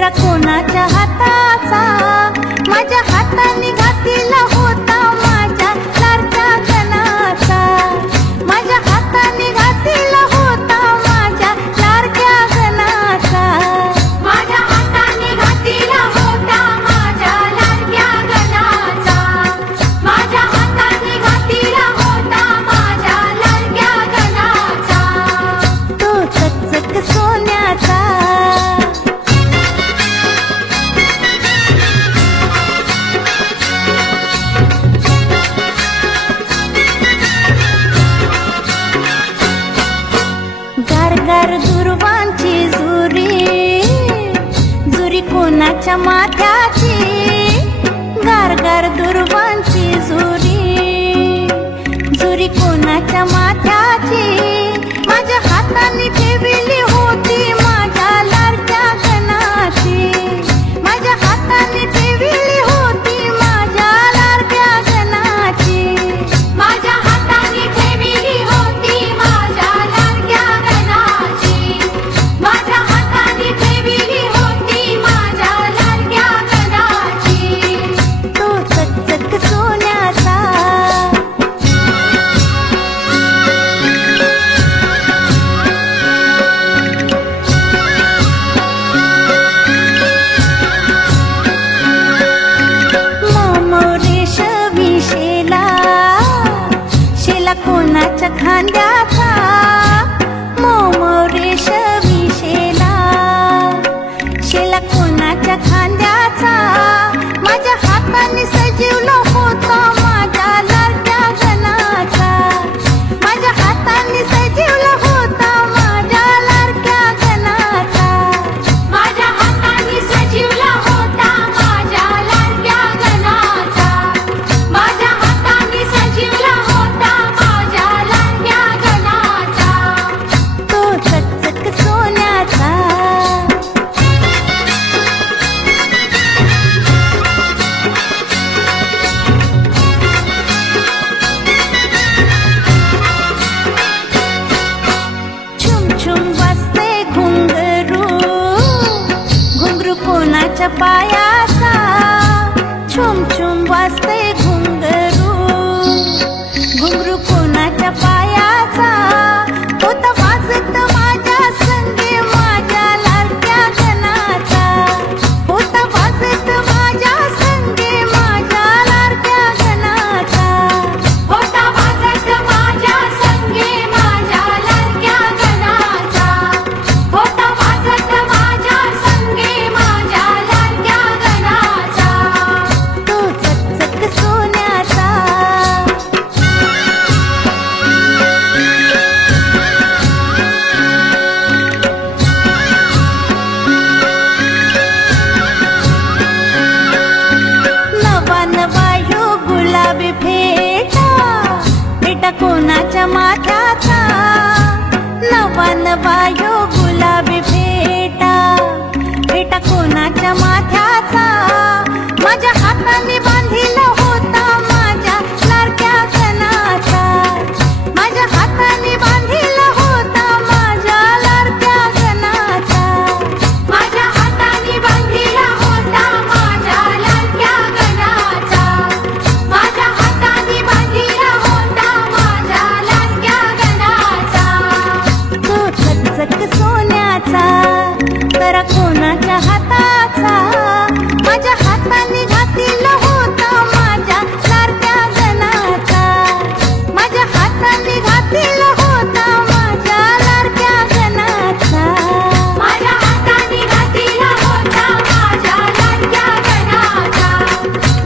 गरा कोणाच्या हाताचा, माझ्या हाताने घातला होता माझ्या लाडक्या गणाचा, माझ्या हाताने घातला होता माझ्या लाडक्या गणाचा, माझ्या हाताने घातला होता माझ्या लाडक्या गणाचा, माझ्या हाताने घातला होता माझ्या लाडक्या गणाचा, तो चकचक सोन्याचा. गार दुर्वांची जुरी, जुरी कोणाच्या माथ्याची, गार दुर्वांची जुरी, जुरी कोणाच्या माथ्याची, माझ्या हाताने ठेवली होती माझ्या लाडक्या गणाची, माझ्या हाताने ठेवली होती माझ्या लाडक्या गणाची, माझ्या हाताने ठेवली होती माझ्या लाडक्या गणाची, माझ्या हाताने ठेवली होती माझ्या लाडक्या गणाची, तो चकचक सोन्याचा. मोरेश विशेला, शेला कोणाच्या खांद्याचा, मोरेश विशेला, शेला कोणाच्या खांद्याचा, माझ्या हाताने सजवलं होतं माझ्या लाडक्या गणाचा, माझ्या हाताने सजवलं होतं माझ्या लाडक्या गणाचा, माझ्या हाताने सजवलं होतं माझ्या लाडक्या गणाचा, माझ्या हाताने सजवलं होतं माझ्या लाडक्या गणाचा, तो चकचक सोन्याचा. छुम छुम वाजते घुंगरू, घुंगरू कोणाच्या पायाचा, छुम छुम वाजते घुंगरू, घुंगरू कोणाच्या पायाचा, होता वाजत माझ्या संगे माझ्या लाडक्या गणाचा, होता वाजत माझ्या संगे माझ्या लाडक्या गणाचा, होता वाजत माझ्या संगे माझ्या लाडक्या गणाचा, होता वाजत माझ्या संगे माझ्या लाडक्या गणाचा, तो चकचक सोन्याचा. नवा नवा यो गुलाबी फेटा, फेटा कोणाच्या माथ्याचा, नवा नवा यो गुलाबी फेटा, फेटा कोणाच्या माथ्याचा, माझ्या हाताने बांधिला होता माझ्या लाडक्या गणाचा, माझ्या हाताने बांधिला होता माझ्या लाडक्या गणाचा, माझ्या हाताने बांधिला होता माझ्या लाडक्या गणाचा, माझ्या हाताने बांधिला होता माझ्या लाडक्या गणाचा, तो चकचक सोन्याचा. गरा कोणाच्या हाताचा, माझ्या हाताने घातला होता माझ्या लाडक्या गणाचा, माझ्या हाताने घातला होता माझ्या लाडक्या गणाचा, माझ्या हाताने घातला होता माझ्या लाडक्या गणाचा,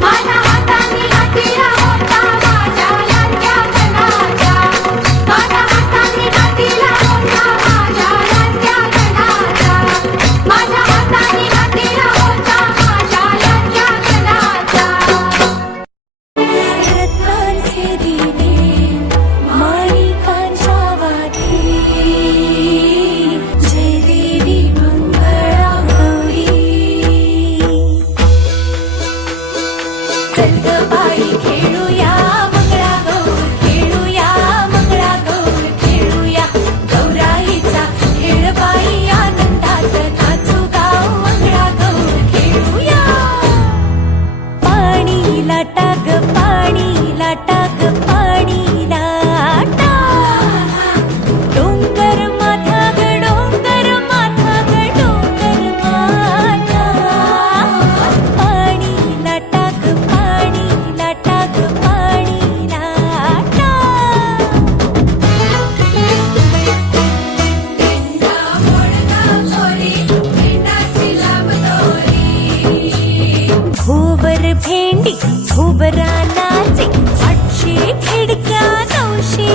माझ्या हाताने घातला होता माझ्या लाडक्या गणाचा, माझ्या हाताने घातला होता माझ्या लाडक्या गणाचा, माझ्या हाताने घातला होता माझ्या लाडक्या गणाचा. रत्नांचे दिवे माणिकांच्या वाती, जय देवी मंगळा गौरी. चल ग बाई खेळूया मंगळा गौर, खेळूया मंगळा गौर, खेळूया गौराईचा खेळ बाई, आनंदात नाचू गाव मंगळा गौर. लाटा ग पाणी लाटा ग पाणी लाटा डोंगर माथा ग डोंगर माथा ग डोंगर माथा पाणी लाटा ग पाणी लाटा ग पाणी लाटा भोवर भेंडी भोवरा नाचे 800 खिडक्या 900